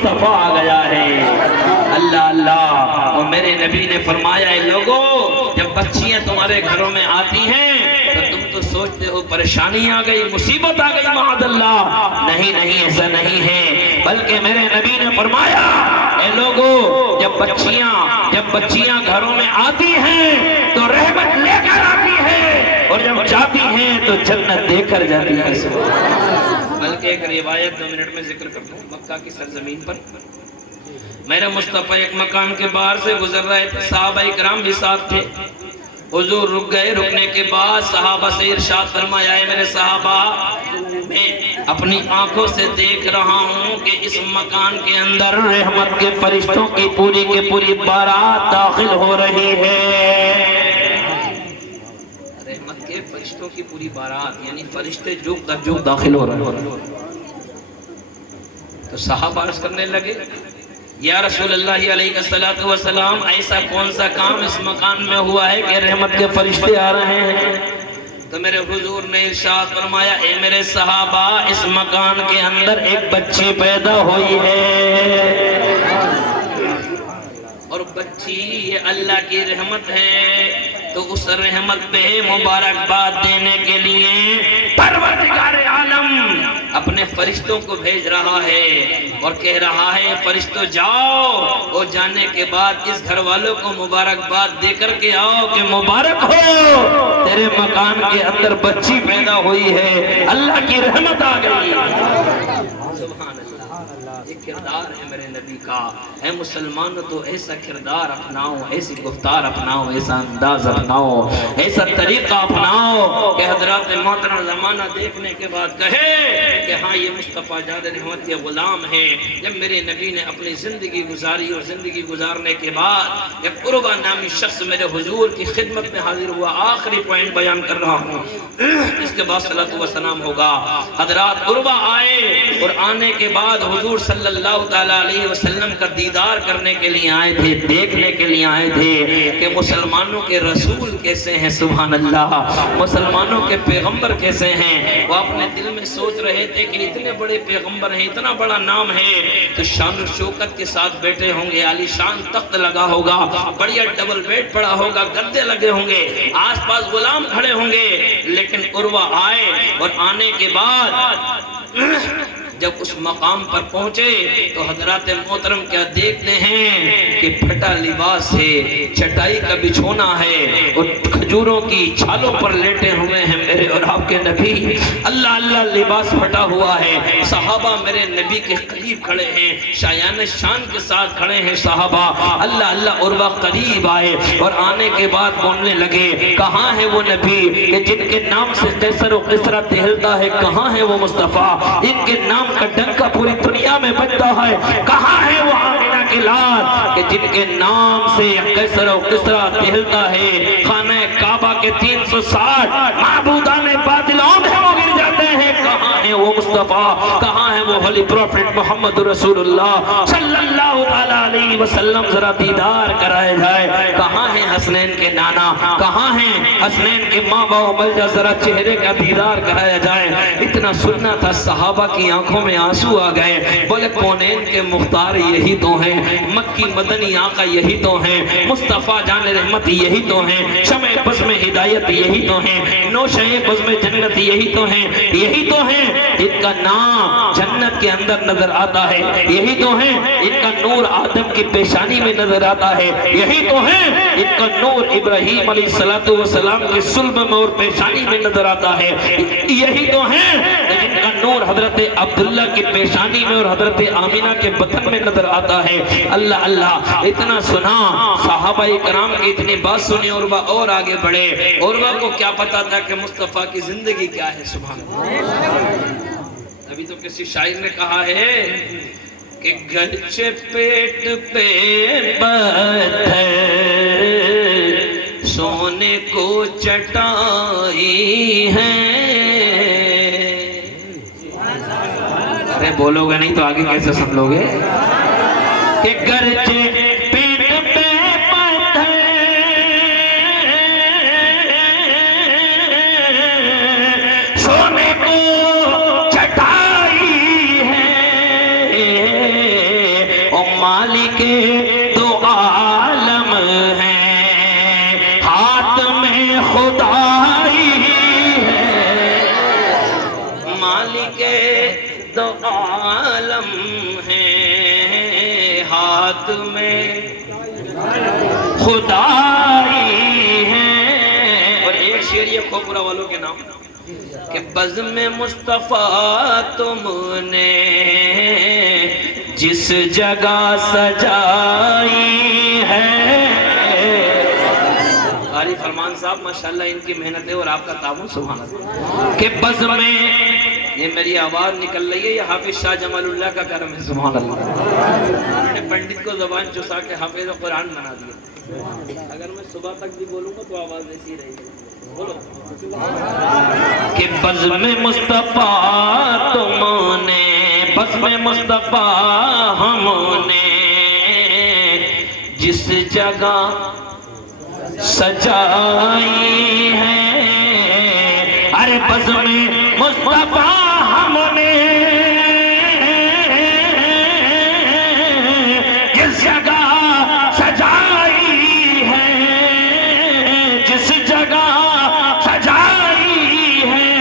مصطفیٰ آ گیا ہے۔ اللہ اللہ، اور میرے نبی نے فرمایا اے لوگو، جب بچیاں تمہارے گھروں میں آتی ہیں تو تم تو سوچتے ہو پریشانی آ گئی، مصیبت آ گئی، معاذ اللہ۔ نہیں نہیں، ایسا نہیں ہے، بلکہ میرے نبی نے فرمایا اے لوگو، جب بچیاں گھروں میں آتی ہیں تو رحمت لے کر آتی ہے، اور جب جاتی ہیں تو جنت دے کر جاتی ہے۔ بلکہ ایک روایت 2 منٹ میں ذکر کر دوں، مکہ کی سرزمین پر میرے مصطفیٰ ایک مکان کے باہر سے گزر رہے تھے، صحابہ اکرام بھی ساتھ تھے۔ حضور رک گئے، رکنے کے بعد صحابہ سے ارشاد فرمایا ہے میرے صحابہ، میں اپنی آنکھوں سے دیکھ رہا ہوں کہ اس مکان کے اندر رحمت کے فرشتوں کی پوری کی پوری بارات داخل ہو رہی ہے۔ رحمت کے فرشتوں کی پوری بارات، یعنی فرشتے جوک در جوک داخل ہو رہے ہیں۔ تو صحابہ عرض کرنے لگے یا رسول اللہ علیہ السلام، ایسا کون سا کام اس مکان میں ہوا ہے کہ رحمت کے فرشتے آ رہے ہیں؟ تو میرے حضور نے ارشاد فرمایا اے میرے صحابہ، اس مکان کے اندر ایک بچی پیدا ہوئی ہے، اور بچی یہ اللہ کی رحمت ہے، تو اس رحمت پہ مبارکباد دینے کے لیے پروردگار عالم اپنے فرشتوں کو بھیج رہا ہے اور کہہ رہا ہے فرشتوں جاؤ، اور جانے کے بعد اس گھر والوں کو مبارکباد دے کر کے آؤ کہ مبارک ہو، تیرے مکان کے اندر بچی پیدا ہوئی ہے، اللہ کی رحمت آ گئی۔ سبحان اللہ، یہ کردار ہے میرے نبی کا۔ اے مسلمانوں، تو ایسا کردار اپناؤ، ایسی گفتار اپناؤ، ایسا انداز اپناؤ، ایسا طریقہ اپناؤ کہ حضرات محترم زمانہ دیکھنے کے بعد کہے کہ ہاں یہ مصطفیٰ جان رحمت کے غلام ہیں۔ جب میرے نبی نے اپنی زندگی گزاری اور زندگی گزارنے کے بعد ایک عروہ نامی شخص میرے حضور کی خدمت میں حاضر ہوا، آخری پوائنٹ بیان کر رہا ہوں، اس کے بعد صلاۃ و سلام ہوگا۔ حضرات عروہ آئے، اور آنے کے بعد حضور صلی اللہ علیہ وسلم کا دیدار کرنے کے لیے آئے تھے، دیکھنے کے لیے آئے تھے کہ مسلمانوں کے رسول کیسے ہیں، سبحان اللہ، مسلمانوں کے پیغمبر کیسے ہیں۔ وہ اپنے دل میں سوچ رہے تھے کہ اتنے بڑے پیغمبر ہیں، اتنا بڑا نام ہے، تو شان و شوکت کے ساتھ بیٹھے ہوں گے، عالی شان تخت لگا ہوگا، بڑھیا ڈبل بیڈ پڑا ہوگا، گدے لگے ہوں گے، آس پاس غلام کھڑے ہوں گے۔ لیکن عروہ آئے، اور آنے کے بعد جب اس مقام پر پہنچے تو حضرات محترم کیا دیکھتے ہیں کہ پھٹا لباس ہے، چٹائی کا بچھونا ہے، اور کھجوروں کی چھالوں پر لیٹے ہوئے ہیں میرے اور آپ کے نبی۔ اللہ اللہ، لباس پھٹا ہوا ہے، صحابہ میرے نبی کے قریب کھڑے ہیں، شایان شان کے ساتھ کھڑے ہیں صحابہ۔ اللہ اللہ، عروہ قریب آئے، اور آنے کے بعد بولنے لگے کہاں ہے وہ نبی کہ جن کے نام سے قیصر و قسرا دہلتا ہے، کہاں ہے وہ مصطفیٰ ان کے نام کا ڈنکا پوری دنیا میں بجتا ہے، کہاں ہے وہ آمینہ کے لال کہ جن کے نام سے قیصر و قسرا دہلتا ہے، خانہ کعبہ کے 360 معبودان باطل ہیں وہ گر جاتے ہیں، کہاں ہے وہ مصطفیٰ، کہاں ہے وہ ہولی پروفٹ محمد رسول اللہ صلی اللہ علیہ وسلم، ذرا دیدار کرائے جائے، کہاں ہیں حسنین کے نانا، کہاں ہیں حسنین کے ماں باپ، ملجا ذرا چہرے کا دیدار کرایا جائے۔ اتنا سننا تھا، صحابہ کی آنکھوں میں آنسو آ گئے، بولے کونین کے مختار یہی تو ہیں، مکی مدنی آقا یہی تو ہیں، مصطفیٰ جان رحمت یہی تو ہیں، شمع بزم ہدایت یہی تو ہیں، نوشہ بزم جنت یہی تو ہیں، یہی تو ہیں جن کا نام جنت کے اندر نظر آتا ہے، یہی تو ہیں ان کا نور آدم کی پیشانی میں نظر آتا ہے، یہی تو ہیں ان کا نور ابراہیم علیہ السلام کے صلب میں اور پیشانی میں نظر آتا ہے، یہی تو ہیں جن کا نور حضرت عبداللہ کی پیشانی میں اور حضرت آمینہ کے بطن میں نظر آتا ہے۔ اللہ اللہ، اتنا سنا، صحابہ کرام کی اتنی بات سنی، عروہ اور آگے بڑھے۔ عروہ کو کیا پتا تھا کہ مصطفیٰ کی زندگی کیا ہے، سبحان اللہ۔ ابھی تو کسی شاعر نے کہا ہے کہ گرچہ پیٹ پہ پتھر سونے کو چٹائی ہے، ارے بولو گے نہیں تو آگے کیسے سمجھو گے، کہ گرچہ پیٹ پہ پتھر سونے کو چٹائی ہے، مالک دو عالم ہیں، ہاتھ میں خدائی ہے، مالک دو عالم ہیں، ہاتھ میں خدائی ہے۔ اور ایک شعر یہ کھوپرا والوں کے نام کہ بزم مصطفیٰ تم نے جس جگہ سجائی ہے۔ قاری فرمان صاحب ماشاءاللہ ان کی محنت ہے اور آپ کا تعاون سبحان اللہ کہ بزم میں یہ میری آواز نکل رہی ہے، یہ حافظ شاہ جمال اللہ کا کرم ہے سبحان اللہ۔ انہوں نے پنڈت کو زبان چسا کے حافظ قرآن بنا دیا۔ اگر میں صبح تک بھی بولوں گا تو آواز ایسی رہے گی، بولو کہ بزم مصطفیٰ تم نے، بزم مصطفیٰ ہم نے جس جگہ سجائی ہے، ارے بزم مصطفیٰ ہم نے جس جگہ سجائی ہے، جس جگہ سجائی ہے،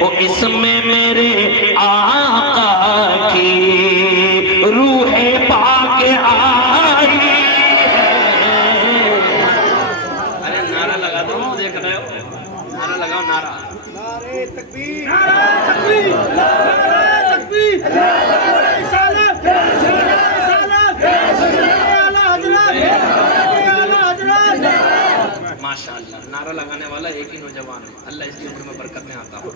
وہ اس میں میرے آقا کی روح پاک آئی ہے۔ ارے نعرہ لگا دو، دیکھ رہے ہو، نعرہ لگاؤ، نعرہ نعرہ تکبیر، نعرہ تکبیر، نعرہ تکبیر، رسالت، رسالت، اعلیٰ حضرت، اعلیٰ حضرت۔ ماشاءاللہ نعرہ لگانے والا ایک ہی نوجوان ہے، اللہ اس کی عمر میں برکت میں عطا ہو۔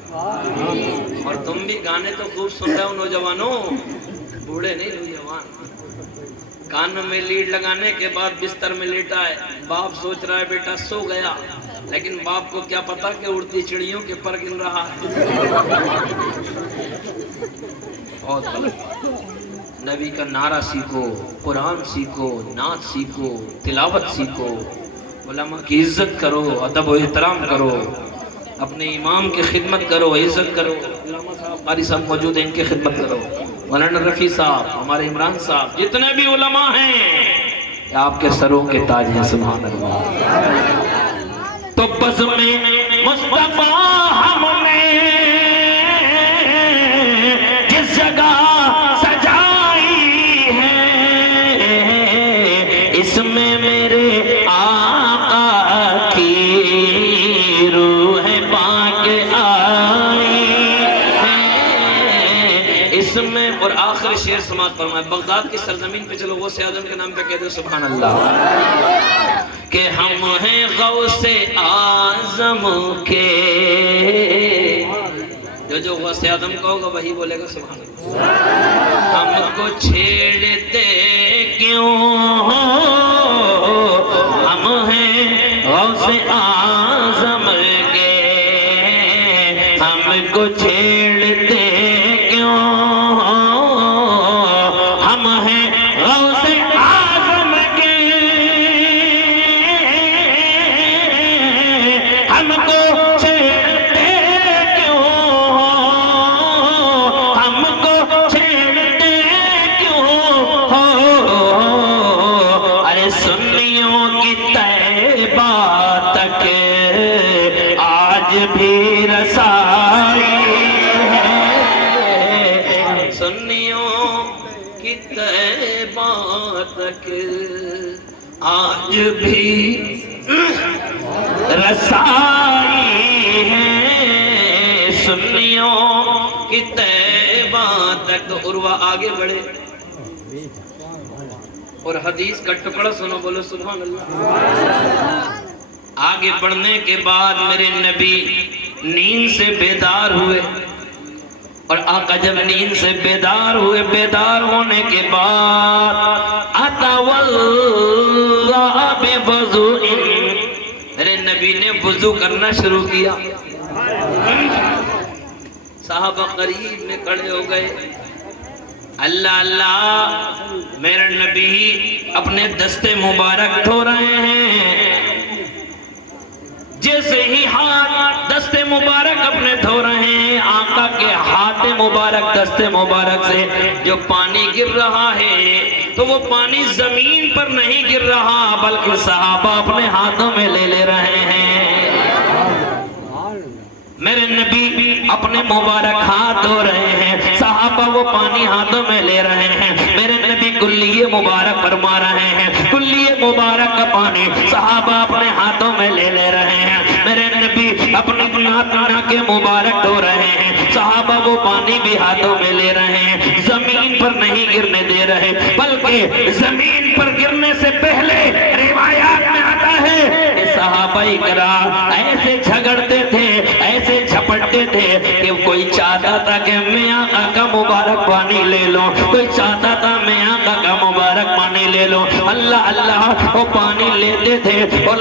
اور تم بھی گانے تو خوب سن رہے ہو نوجوانوں، بوڑھے نہیں نوجوان۔ کان میں لیڈ لگانے کے بعد بستر میں لیٹا ہے، باپ سوچ رہا ہے بیٹا سو گیا، لیکن باپ کو کیا پتا کہ اڑتی چڑیوں کے پر گن رہا ہے۔ بہت غلط۔ نبی کا نعرہ سیکھو، قرآن سیکھو، نعت سیکھو، تلاوت سیکھو، علماء کی عزت کرو، ادب و احترام کرو، اپنے امام کی خدمت کرو، عزت کرو۔ علامہ صاحب قاری صاحب موجود ہیں، ان کی خدمت کرو، مولانا رفیع صاحب، ہمارے عمران صاحب، جتنے بھی علماء ہیں آپ کے سروں کے تاج ہیں سبحان اللہ۔ تو بزم مصطفیٰ ہم نے جس جگہ سجائی ہے، اس میں میرے آقا کی روح پاک آئی ہے، اس میں۔ اور آخری شعر سماعت فرمائے، بغداد کی سرزمین پہ چلو، غوث اعظم کے نام پہ کہہ دو سبحان اللہ کہ ہم ہیں غوث اعظم کے، جو غوث اعظم کا ہوگا وہی بولے گا سبحان اللہ۔ ہم کو چھیڑتے کیوں ہو، ہم ہیں غوث اعظم کے، ہم کو چھیڑتے کیوں ہو، ہم ہیں غوث اعظم کے، ہم کو چھیڑتے کیوں ہو، ہم کو چھیڑتے کیوں ہو، ارے سنیوں کی طیبہ تک آج بھی رسائی ہے، سنیوں کی طیبہ تک آج بھی رسائی ہے، سنیوں کی طیبہ تک۔ تو عروہ آگے بڑھے اور حدیث کا ٹکڑا سنو، بولو سبحان اللہ۔ آگے بڑھنے کے بعد میرے نبی نیند سے بیدار ہوئے، اور آقا جب نیند سے بیدار ہوئے، بیدار ہونے کے بعد اتوضا بوضوء، میرے نبی نے وضو کرنا شروع کیا۔ صحابہ قریب میں کھڑے ہو گئے، اللہ اللہ، میرا نبی اپنے دستے مبارک دھو رہے ہیں، کلیے سے ہی ہاتھ دست مبارک اپنے دھو رہے ہیں. آقا کے ہاتھ مبارک دست مبارک سے جو پانی گر رہا ہے تو وہ پانی زمین پر نہیں گر رہا بلکہ صحابہ اپنے ہاتھوں میں لے رہے ہیں. میرے نبی اپنے مبارک ہاتھ دھو رہے ہیں, صحابہ وہ پانی ہاتھوں میں لے رہے ہیں. میرے نبی کلیے مبارک فرما رہے ہیں, کلیے مبارک کا پانی صحابہ اپنے ہاتھوں میں لے رہے ہیں. میرے نبی اپنے ناک کے مبارک دھو رہے ہیں, صحابہ وہ پانی بھی ہاتھوں میں لے رہے ہیں. زمین پر نہیں گرنے دے رہے بلکہ زمین پر گرنے سے پہلے روایات میں آتا ہے کہ صحابہ کرام ایسے جھگڑتے تھے, ایسے جھپٹتے تھے کہ کوئی چاہتا تھا کہ میں آقا کا مبارک پانی لے لوں, کوئی چاہتا تھا میں آقا کا مبارک پانی لے لوں. اللہ اللہ وہ پانی لیتے تھے اور